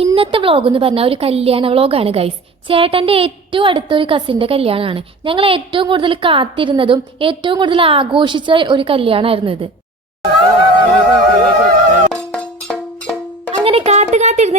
ഇന്നത്തെ വ്ളോഗ് എന്ന് പറഞ്ഞാൽ ഒരു കല്യാണ വ്ളോഗാണ് ഗൈസ് ചേട്ടന്റെ ഏറ്റവും അടുത്തൊരു കസിന്റെ കല്യാണമാണ്. ഞങ്ങൾ ഏറ്റവും കൂടുതൽ കാത്തിരുന്നതും ഏറ്റവും കൂടുതൽ ആഘോഷിച്ച ഒരു കല്യാണമായിരുന്നു ഇത്.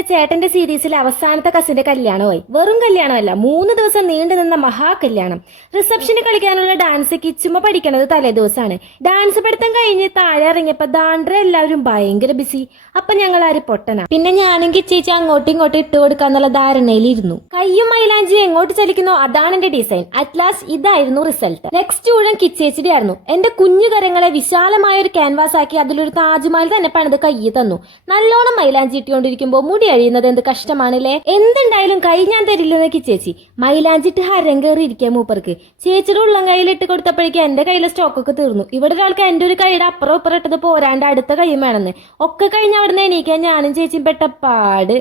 ചേട്ടന്റെ സീരീസിലെ അവസാനത്തെ കസിന്റെ കല്യാണമായി. വെറും കല്യാണമല്ല മൂന്ന് ദിവസം നീണ്ടു നിന്ന മഹാ കല്യാണം റിസപ്ഷന് കളിക്കാനുള്ള ഡാൻസ് കിച്ചുമ പഠിക്കണത് തലേ ദിവസമാണ്. ഡാൻസ് പഠിത്തം കഴിഞ്ഞ് താഴെ ഇറങ്ങിയപ്പോ ദാണ്ട്ര എല്ലാവരും ഭയങ്കര ബിസി അപ്പൊ ഞങ്ങൾ ആര് പൊട്ടന. പിന്നെ ഞാനും കിച്ചേച്ചി അങ്ങോട്ടും ഇങ്ങോട്ടും ഇട്ട് കൊടുക്കാന്നുള്ള ധാരണയിലിരുന്നു. കയ്യും മൈലാഞ്ചി എങ്ങോട്ട് ചലിക്കുന്നോ അതാണ് എന്റെ ഡിസൈൻ അറ്റ് ലാസ്റ്റ് ഇതായിരുന്നു റിസൾട്ട് നെക്സ്റ്റ് ഊഴം കിച്ചേച്ചിയുടെ ആയിരുന്നു. എന്റെ കുഞ്ഞു കരങ്ങളെ വിശാലമായ ഒരു ക്യാൻവാസ് ആക്കി അതിലൊരു താജ്മഹൽ തന്നെ പണിത് കയ്യിൽ തന്നു. നല്ലോണം മൈലാഞ്ചി ഇട്ടുകൊണ്ടിരിക്കുമ്പോ മുടി അഴിയുന്നത് എന്ത് കഷ്ടമാണല്ലേ? എന്തുണ്ടായാലും കൈ ഞാൻ തരില്ലെന്നൊക്കെ ചേച്ചി. മൈലാഞ്ചിട്ട് ഹരം കയറി ഇരിക്കാൻ മൂപ്പർക്ക്. ചേച്ചിയുടെ ഉള്ളം കയ്യിലിട്ട് കൊടുത്തപ്പോഴേക്കും എന്റെ കയ്യിലെ സ്റ്റോക്കൊക്കെ തീർന്നു. ഇവിടെ ഒരാൾക്ക് എന്റെ ഒരു കൈയുടെ അപ്പുറം ഇപ്പുറം ഇട്ടത് പോരാണ്ട് അടുത്ത കൈയും വേണമെന്ന്. ഒക്കെ കഴിഞ്ഞ് അവിടെ നിന്ന് എണീക്കാൻ ഞാനും ചേച്ചിയും പെട്ട പാട്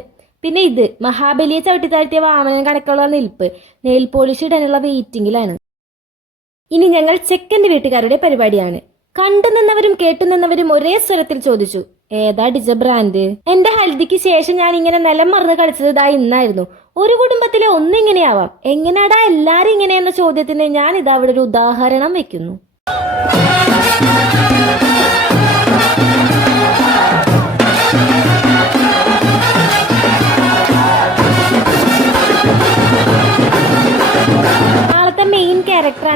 പിന്നെ ഇത് മഹാബലിയെ ചവിട്ടി താഴ്ത്തിയ വാമനൻ കണക്കുള്ള നിൽപ്പ്. നെയിൽ പോളിഷ് ഇടാനുള്ള വെയിറ്റിംഗിലാണ് ഇനി ഞങ്ങൾ ചെക്കന്റെ വീട്ടുകാരുടെ പരിപാടിയാണ്. കണ്ടു നിന്നവരും കേട്ടു നിന്നവരും ഒരേ സ്വരത്തിൽ ചോദിച്ചു ഏതാ ഡിജ ബ്രാൻഡ് എന്റെ ഹൽദിക്ക് ശേഷം ഞാൻ ഇങ്ങനെ നിലം മറന്ന് കളിച്ചത് ഇതാ ഇന്നായിരുന്നു. ഒരു കുടുംബത്തിലെ ഒന്നിങ്ങനെയാവാം. എങ്ങനെയാടാ എല്ലാരും ഇങ്ങനെയെന്ന ചോദ്യത്തിന് ഞാൻ ഇതാ അവിടെ ഒരു ഉദാഹരണം വെക്കുന്നു.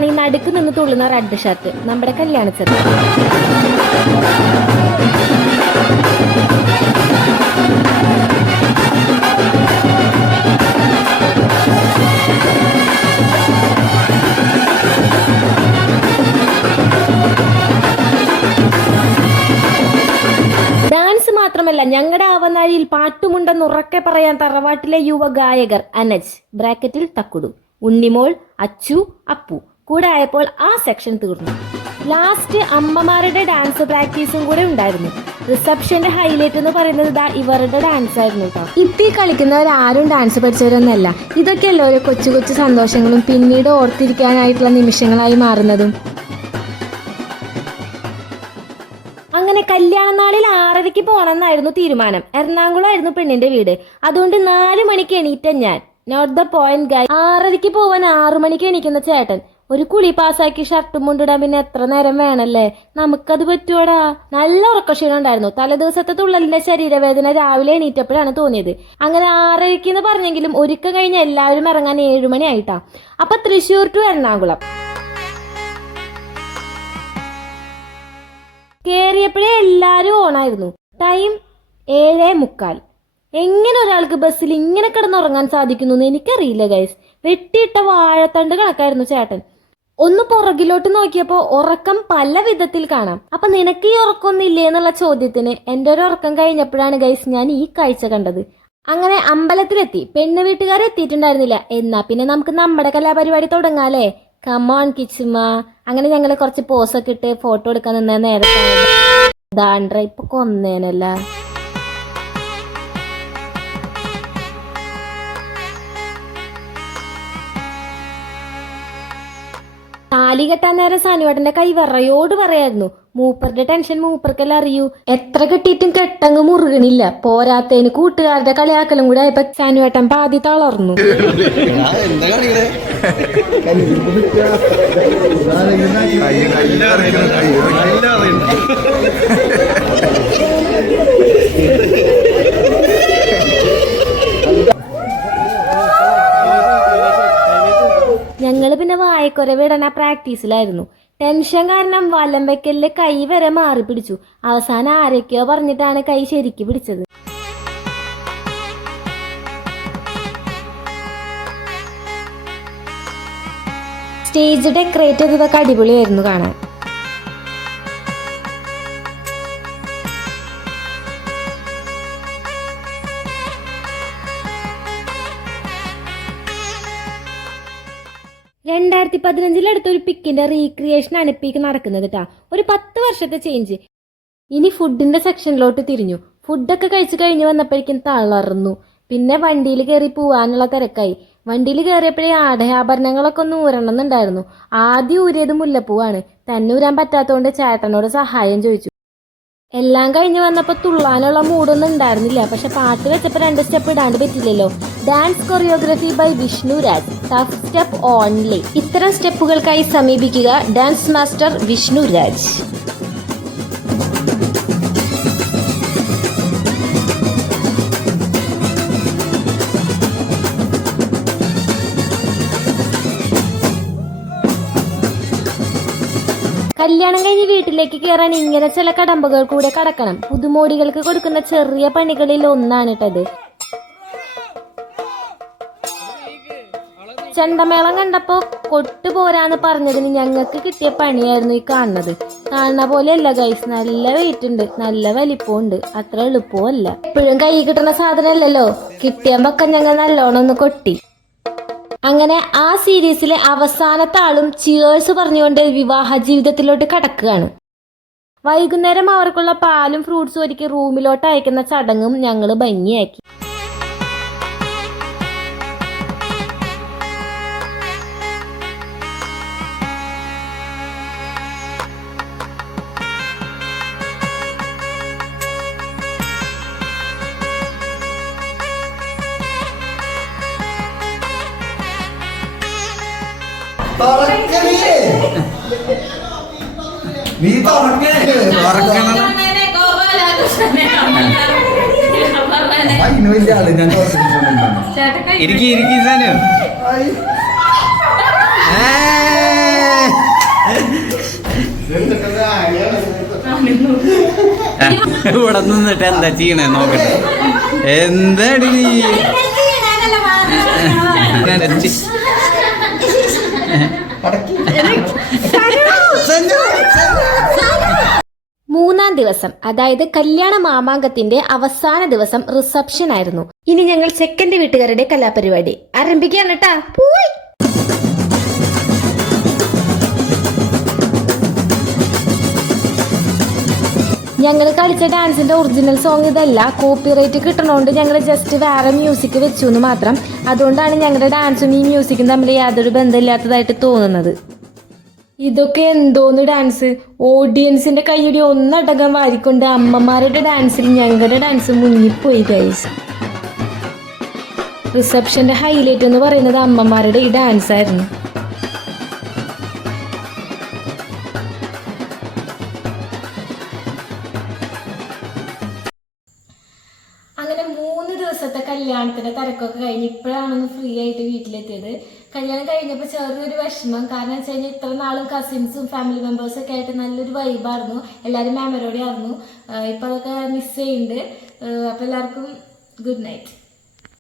ക്യാരക്ടറാണ് ഈ നടുക്ക് നിന്ന് തുള്ളുന്ന റെഡ് ഷർട്ട് നമ്മുടെ കല്യാണച്ചത് ഡാൻസ് മാത്രമല്ല ഞങ്ങളുടെ ആവനാഴിയിൽ പാട്ടുമുണ്ടെന്ന് ഉറക്കെ പറയാൻ തറവാട്ടിലെ യുവ ഗായകർ അനജ് ബ്രാക്കറ്റിൽ തക്കുടു ഉണ്ണിമോൾ അച്ചു അപ്പു. കൂടെ ആയപ്പോൾ ആ സെക്ഷൻ തീർന്നു. ലാസ്റ്റ് അമ്മമാരുടെ ഡാൻസ് പ്രാക്ടീസും കൂടെ ഉണ്ടായിരുന്നു. റിസപ്ഷന്റെ ഹൈലൈറ്റ് എന്ന് പറയുന്നത് ദാ ഇവരുടെ ഡാൻസ് ആയിരുന്നു കേട്ടോ കളിക്കുന്നവരാരും കളിക്കുന്നവർ ആരും ഡാൻസ് പഠിച്ചവരൊന്നല്ല. ഇതൊക്കെയല്ലോ ഓരോ കൊച്ചു കൊച്ചു സന്തോഷങ്ങളും പിന്നീട് ഓർത്തിരിക്കാനായിട്ടുള്ള നിമിഷങ്ങളായി മാറുന്നതും. അങ്ങനെ കല്യാണ നാളിൽ ആറരയ്ക്ക് പോകണമെന്നായിരുന്നു തീരുമാനം. എറണാകുളമായിരുന്നു പെണ്ണിന്റെ വീട്. അതുകൊണ്ട് നാല് മണിക്ക് എണീറ്റ ഞാൻ. നോട്ട് ദ പോയിന്റ് ഗൈ ആറരയ്ക്ക് പോവാൻ ആറു മണിക്ക് എണീക്കുന്ന ചേട്ടൻ. ഒരു കുളി പാസ്സാക്കി ഷർട്ടും മുണ്ടിടാൻ പിന്നെ എത്ര നേരം വേണല്ലേ? നമുക്കത് പറ്റുവാടാ നല്ല ഉറക്കക്ഷീണം ഉണ്ടായിരുന്നു. തലേദിവസത്തെ തുള്ളലിന്റെ ശരീരവേദന രാവിലെ എണീറ്റപ്പോഴാണ് തോന്നിയത്. അങ്ങനെ ആറരയ്ക്ക് എന്ന് പറഞ്ഞെങ്കിലും ഒരുക്കം കഴിഞ്ഞ് എല്ലാവരും ഇറങ്ങാൻ ഏഴുമണി ആയിട്ടാ. അപ്പൊ തൃശ്ശൂർ ടു എറണാകുളം. കേറിയപ്പോഴേ എല്ലാരും ഓണായിരുന്നു. ടൈം ഏഴേ മുക്കാൽ. എങ്ങനെ ഒരാൾക്ക് ബസ്സിൽ ഇങ്ങനെ കിടന്നുറങ്ങാൻ സാധിക്കുന്നു എന്ന് എനിക്കറിയില്ല ഗൈസ് വെട്ടിയിട്ട വാഴത്തണ്ട് കണക്കായിരുന്നു ചേട്ടൻ. ഒന്ന് പുറകിലോട്ട് നോക്കിയപ്പോൾ ഉറക്കം പല വിധത്തിൽ കാണാം. അപ്പൊ നിനക്ക് ഈ ഉറക്കമൊന്നും ഇല്ലേ എന്നുള്ള ചോദ്യത്തിന് എന്റെ ഒരു ഉറക്കം കഴിഞ്ഞപ്പോഴാണ് ഗൈസ് ഞാൻ ഈ കാഴ്ച കണ്ടത്. അങ്ങനെ അമ്പലത്തിലെത്തി. പെണ്ണ് വീട്ടുകാർ എത്തിയിട്ടുണ്ടായിരുന്നില്ല. എന്നാ പിന്നെ നമുക്ക് നമ്മുടെ കലാപരിപാടി തുടങ്ങാല്ലേ കമോൺ കിച്ചുമ അങ്ങനെ ഞങ്ങൾ കുറച്ച് പോസൊക്കെ ഇട്ട് ഫോട്ടോ എടുക്കാൻ നിന്ന നേരത്തെ ഇപ്പൊ കൊന്നേനല്ല. താലി കെട്ടാൻ നേരം സാനുവേട്ടന്റെ കൈ വിറയോട് പറയായിരുന്നു മൂപ്പറുടെ ടെൻഷൻ മൂപ്പർക്കെല്ലാം അറിയൂ. എത്ര കെട്ടിയിട്ടും കെട്ടങ്ങ് മുറുകണില്ല. പോരാത്തേന് കൂട്ടുകാരുടെ കളിയാക്കലും കൂടെ ആയപ്പോ സാനുവേട്ടൻ പാതി തളർന്നു. എന്താ വായക്കുരവിടണ പ്രാക്ടീസിലായിരുന്നു. ടെൻഷൻ കാരണം വലം വെക്കലിൽ കൈ വരെ മാറി പിടിച്ചു. അവസാനം ആരൊക്കെയോ പറഞ്ഞിട്ടാണ് കൈ ശരിക്ക് പിടിച്ചത്. സ്റ്റേജ് ഡെക്കറേറ്റ് ചെയ്തതൊക്കെ അടിപൊളിയായിരുന്നു കാണാൻ. രണ്ടായിരത്തി പതിനഞ്ചിലെടുത്ത ഒരു പിക്കിന്റെ റീക്രിയേഷൻ ആണ് നടക്കുന്നത് കേട്ടാ ഒരു പത്ത് വർഷത്തെ ചേഞ്ച് ഇനി ഫുഡിന്റെ സെക്ഷനിലോട്ട് തിരിഞ്ഞു. ഫുഡൊക്കെ കഴിച്ചു കഴിഞ്ഞ് വന്നപ്പോഴേക്കും തളർന്നു. പിന്നെ വണ്ടിയിൽ കയറി പോവാനുള്ള തിരക്കായി. വണ്ടിയിൽ കയറിയപ്പോഴേ ആടയാഭരണങ്ങളൊക്കെ ഒന്ന് ഊരണമെന്നുണ്ടായിരുന്നു. ആദ്യം ഊരിയത് മുല്ലപ്പൂവാണ്. തന്നെ ഊരാൻ പറ്റാത്തതുകൊണ്ട് ചേട്ടനോട് സഹായം ചോദിച്ചു. എല്ലാം കഴിഞ്ഞ് വന്നപ്പോൾ തുള്ളാനുള്ള മൂടൊന്നും ഉണ്ടായിരുന്നില്ല. പക്ഷെ പാട്ട് വെച്ചപ്പോൾ രണ്ട് സ്റ്റെപ്പ് ഇടാണ്ട് പറ്റില്ലല്ലോ. Dance choreography by Vishnu Raj. Tough step only ഇത്തരം സ്റ്റെപ്പുകൾക്കായി സമീപിക്കുക ഡാൻസ് മാസ്റ്റർ വിഷ്ണു രാജ്. കല്യാണം കഴിഞ്ഞ് വീട്ടിലേക്ക് കയറാൻ ഇങ്ങനെ ചില കടമ്പകൾ കൂടെ കടക്കണം. പുതുമോടികൾക്ക് കൊടുക്കുന്ന ചെറിയ പണികളിൽ ഒന്നാണ് കേട്ടത് ചെണ്ടമേളം കണ്ടപ്പോ കൊട്ടുപോരാന്ന് പറഞ്ഞതിന് ഞങ്ങൾക്ക് കിട്ടിയ പണിയായിരുന്നു ഈ കാണുന്നത്. കാണുന്ന പോലെയല്ല ഗൈസ് നല്ല വെയിറ്റ് ഉണ്ട് നല്ല വലിപ്പമുണ്ട്. അത്ര എളുപ്പമല്ല. എപ്പോഴും കൈ കിട്ടുന്ന സാധനമല്ലല്ലോ. കിട്ടിയമ്പൊക്കെ ഞങ്ങൾ നല്ലോണം ഒന്ന് കൊട്ടി. അങ്ങനെ ആ സീരീസിലെ അവസാനത്തെ ആളും ചിയേഴ്സ് പറഞ്ഞുകൊണ്ട് വിവാഹ ജീവിതത്തിലോട്ട് കടക്കുകയാണ്. വൈകുന്നേരം അവർക്കുള്ള പാലും ഫ്രൂട്ട്സും ഒരുക്കി റൂമിലോട്ട് അയക്കുന്ന ചടങ്ങും ഞങ്ങൾ ഭംഗിയാക്കി. നീ തുറക്കേ അതിന് വലിയ ആൾ. ഞാൻ തുറന്നിട്ടുണ്ടെന്നാണ്. ഇരിക്കി ഇരിക്കി സാനു. ഇവിടെ നിന്നിട്ട് എന്താ ചെയ്യണേ നോക്കട്ടെ. എന്താടി നീ? മൂന്നാം ദിവസം അതായത് കല്യാണ മാമാങ്കത്തിന്റെ അവസാന ദിവസം റിസപ്ഷൻ ആയിരുന്നു ഇനി ഞങ്ങൾ സെക്കൻഡ് വീട്ടുകാരുടെ കലാപരിപാടി. ആരംഭിക്കുകയാണ് കേട്ടാ. ഞങ്ങൾ കളിച്ച ഡാൻസിന്റെ ഒറിജിനൽ സോങ് ഇതല്ല. കോപ്പിറൈറ്റ് കിട്ടണോണ്ട് ഞങ്ങൾ ജസ്റ്റ് വേറെ മ്യൂസിക് വെച്ചു എന്ന് മാത്രം. അതുകൊണ്ടാണ് ഞങ്ങളുടെ ഡാൻസും ഈ മ്യൂസിക്കും തമ്മിൽ യാതൊരു ബന്ധമില്ലാത്തതായിട്ട് തോന്നുന്നത്. ഇതൊക്കെ എന്തോന്ന് ഡാൻസ് ഓഡിയൻസിന്റെ കൈയുടെ ഒന്നടകം വാരിക്കൊണ്ട് അമ്മമാരുടെ ഡാൻസിൽ ഞങ്ങളുടെ ഡാൻസ് മുങ്ങിപ്പോയി ഗൈസ് റിസപ്ഷന്റെ ഹൈലൈറ്റ് എന്ന് പറയുന്നത് അമ്മമാരുടെ ഈ ഡാൻസ് കല്യാണത്തിന്റെ തിരക്കൊക്കെ കഴിഞ്ഞ് ഇപ്പോഴാണൊന്ന് ഫ്രീ ആയിട്ട് വീട്ടിലെത്തിയത്. കല്യാണം കഴിഞ്ഞപ്പോൾ ചെറിയൊരു വിഷമം. കാരണം വെച്ച് കഴിഞ്ഞാൽ ഇത്ര നാളും കസിൻസും ഫാമിലി മെമ്പേഴ്സും ഒക്കെ ആയിട്ട് നല്ലൊരു വൈബായിരുന്നു എല്ലാവരും മാമരോടെ ആയിരുന്നു. ഇപ്പം അതൊക്കെ മിസ് ചെയ്യുന്നുണ്ട്. അപ്പോൾ എല്ലാവർക്കും ഗുഡ് നൈറ്റ്